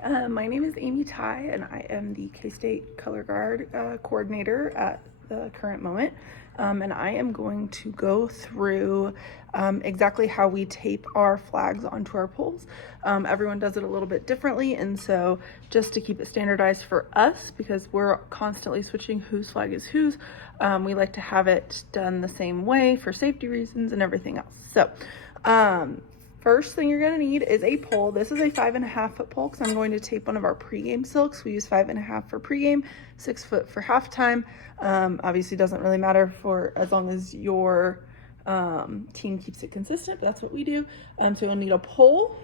Hi, my name is Amy Ty, and I am the K-State Color Guard coordinator at the current moment. And I am going to go through exactly how we tape our flags onto our poles. Everyone does it a little bit differently, and so just to keep it standardized for us, because we're constantly switching whose flag is whose, we like to have it done the same way for safety reasons and everything else. So first thing you're going to need is a pole. This is a 5.5 foot pole because I'm going to tape one of our pregame silks. We use 5.5 for pregame, 6 foot for halftime. Obviously doesn't really matter for as long as your team keeps it consistent, but that's what we do. So you'll need a pole.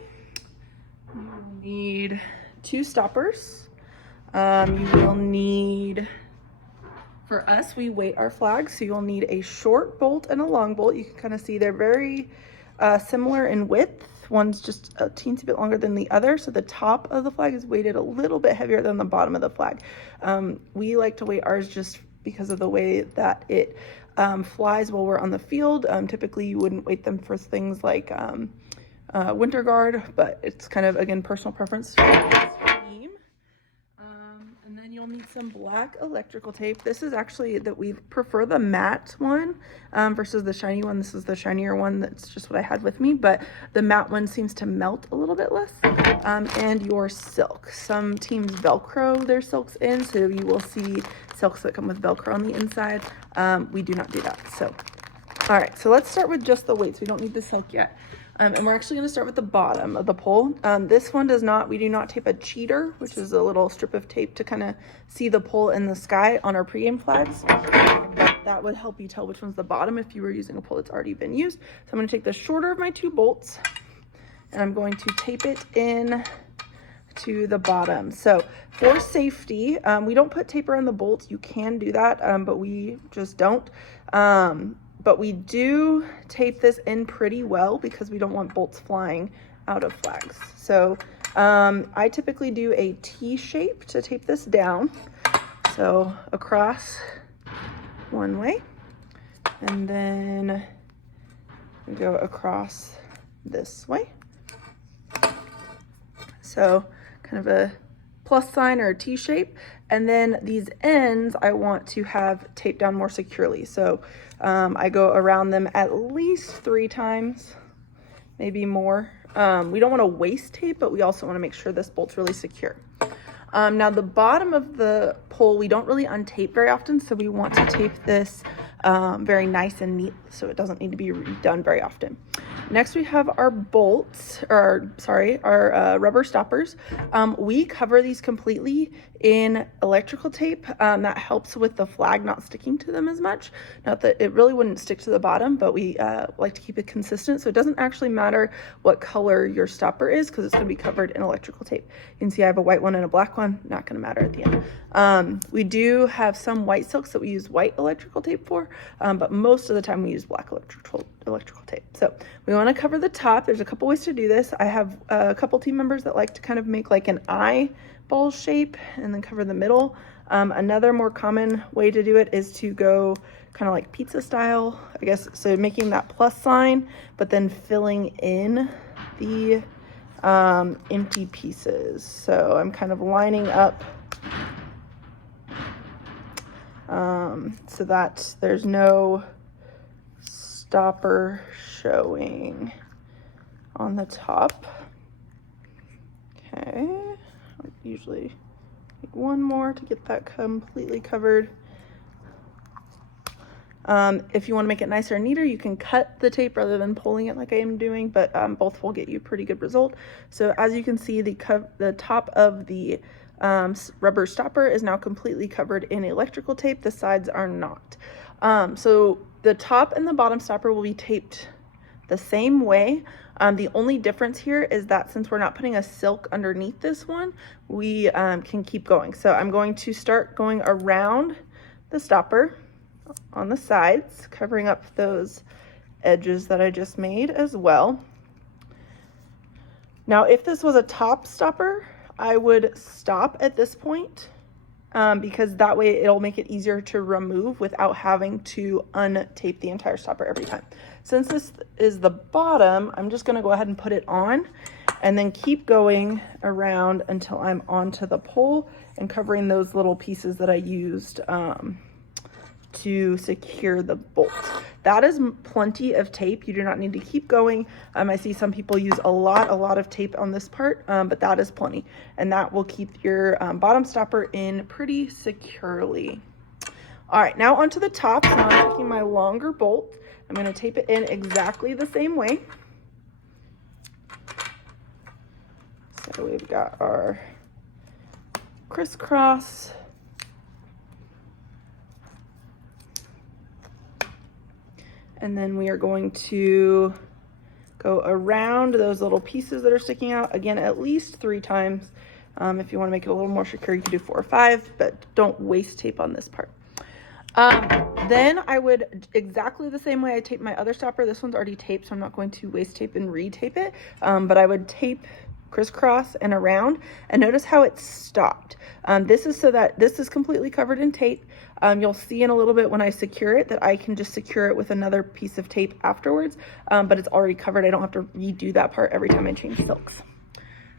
You'll need 2 stoppers. You will need, for us, we weight our flags. So you'll need a short bolt and a long bolt. You can kind of see they're very similar in width. One's just a teensy bit longer than the other, so the top of the flag is weighted a little bit heavier than the bottom of the flag. We like to weight ours just because of the way that it flies while we're on the field. Typically you wouldn't weight them for things like winter guard, but it's kind of, again, personal preference. And then you'll need some black electrical tape. This is actually that we prefer the matte one versus the shiny one. This is the shinier one. That's just what I had with me, but the matte one seems to melt a little bit less. And your silk. Some teams Velcro their silks in, so you will see silks that come with Velcro on the inside. We do not do that. So, all right, so let's start with just the weights. We don't need the silk yet. And we're actually going to start with the bottom of the pole. This one we do not tape a cheater, which is a little strip of tape to kind of see the pole in the sky on our pregame flags. That would help you tell which one's the bottom if you were using a pole that's already been used. So I'm going to take the shorter of my 2 bolts and I'm going to tape it in to the bottom. So for safety, we don't put tape around the bolts. You can do that, but we just don't. But we do tape this in pretty well because we don't want bolts flying out of flags. So I typically do a T shape to tape this down. So across one way, and then we go across this way. So kind of a plus sign or a T shape. And then these ends I want to have taped down more securely. So I go around them at least 3 times, maybe more. We don't want to waste tape, but we also want to make sure this bolt's really secure. Now the bottom of the pole, we don't really untape very often, so we want to tape this very nice and neat so it doesn't need to be redone very often. Next we have our bolts, or sorry, our rubber stoppers. We cover these completely in electrical tape. That helps with the flag not sticking to them as much. Not that it really wouldn't stick to the bottom, but we like to keep it consistent. So it doesn't actually matter what color your stopper is because it's going to be covered in electrical tape. You can see I have a white one and a black one, not going to matter at the end. We do have some white silks that we use white electrical tape for, but most of the time we use black electrical tape. So we want to cover the top. There's a couple ways to do this. I have a couple team members that like to kind of make like an eyeball shape and then cover the middle. Another more common way to do it is to go kind of like pizza style, I guess. So making that plus sign, but then filling in the empty pieces. So I'm kind of lining up so that there's no stopper showing on the top. Okay, I usually take one more to get that completely covered. If you want to make it nicer and neater, you can cut the tape rather than pulling it like I am doing, but both will get you a pretty good result. So as you can see, the top of the rubber stopper is now completely covered in electrical tape. The sides are not. So the top and the bottom stopper will be taped the same way. The only difference here is that since we're not putting a silk underneath this one, we can keep going. So I'm going to start going around the stopper on the sides, covering up those edges that I just made as well. Now, if this was a top stopper, I would stop at this point because that way it'll make it easier to remove without having to untape the entire stopper every time. Since this is the bottom, I'm just going to go ahead and put it on. and then keep going around until I'm onto the pole and covering those little pieces that I used to secure the bolt. That is plenty of tape. You do not need to keep going. I see some people use a lot of tape on this part, but that is plenty. And that will keep your bottom stopper in pretty securely. All right, now onto the top. So now I'm taking my longer bolt. I'm gonna tape it in exactly the same way. So we've got our crisscross. And then we are going to go around those little pieces that are sticking out, again, at least 3 times. If you want to make it a little more secure, you can do 4 or 5, but don't waste tape on this part. Then I would, exactly the same way I taped my other stopper. This one's already taped, so I'm not going to waste tape and re-tape it. But I would tape crisscross and around, and notice how it stopped. This is so that this is completely covered in tape. You'll see in a little bit when I secure it that I can just secure it with another piece of tape afterwards, but it's already covered. I don't have to redo that part every time I change silks.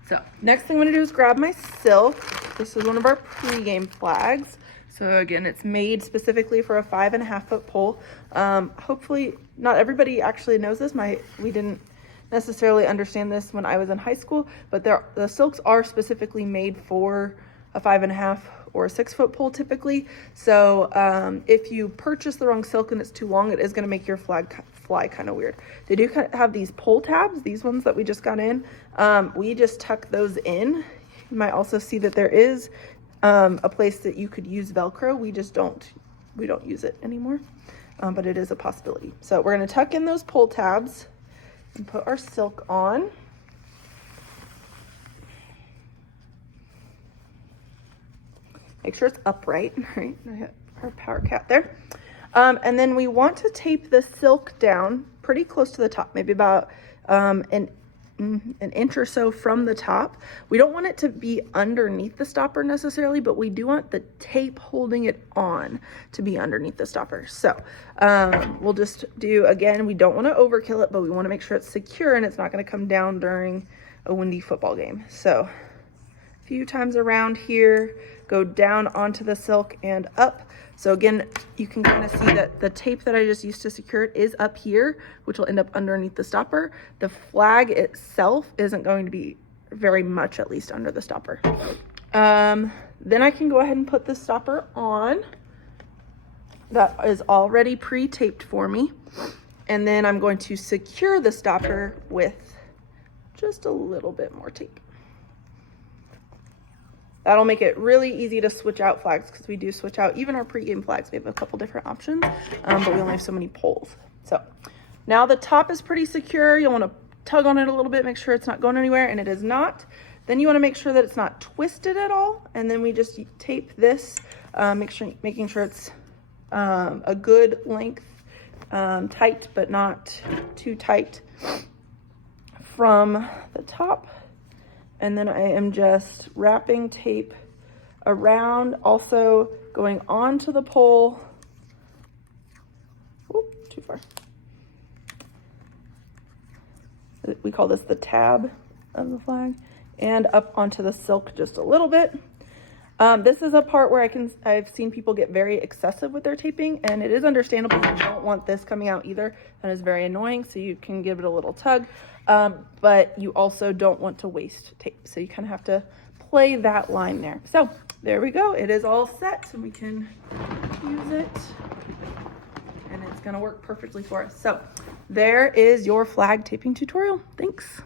So next thing I'm gonna do is grab my silk. This is one of our pre-game flags. So again, it's made specifically for a 5.5 foot pole. Hopefully not everybody actually knows this. We didn't necessarily understand this when I was in high school, but the silks are specifically made for a 5.5 or a 6 foot pole typically. So if you purchase the wrong silk and it's too long, it is going to make your flag fly kind of weird. They do have these pull tabs, these ones that we just got in. We just tuck those in. You might also see that there is a place that you could use Velcro. We don't use it anymore, but it is a possibility. So we're going to tuck in those pull tabs and put our silk on. Make sure it's upright, right? I have our power cap there. And then we want to tape the silk down pretty close to the top, maybe about an inch or so from the top. We don't want it to be underneath the stopper necessarily, but we do want the tape holding it on to be underneath the stopper. So we'll just do, again, we don't want to overkill it, but we want to make sure it's secure and it's not going to come down during a windy football game. So a few times around here, go down onto the silk and up. So again, you can kind of see that the tape that I just used to secure it is up here, which will end up underneath the stopper. The flag itself isn't going to be very much, at least, under the stopper. Then I can go ahead and put the stopper on. That is already pre-taped for me. And then I'm going to secure the stopper with just a little bit more tape. That'll make it really easy to switch out flags, because we do switch out even our pregame flags. We have a couple different options, but we only have so many poles. So now the top is pretty secure. You'll want to tug on it a little bit, make sure it's not going anywhere, and it is not. Then you want to make sure that it's not twisted at all, and then we just tape this, making sure it's a good length, tight but not too tight from the top. And then I am just wrapping tape around, also going onto the pole. Oop, too far. We call this the tab of the flag. And up onto the silk just a little bit. This is a part where I've seen people get very excessive with their taping, and it is understandable. You don't want this coming out either. That is very annoying, so you can give it a little tug. But you also don't want to waste tape. So you kind of have to play that line there. So there we go. It is all set, and we can use it. And it's going to work perfectly for us. So there is your flag taping tutorial. Thanks.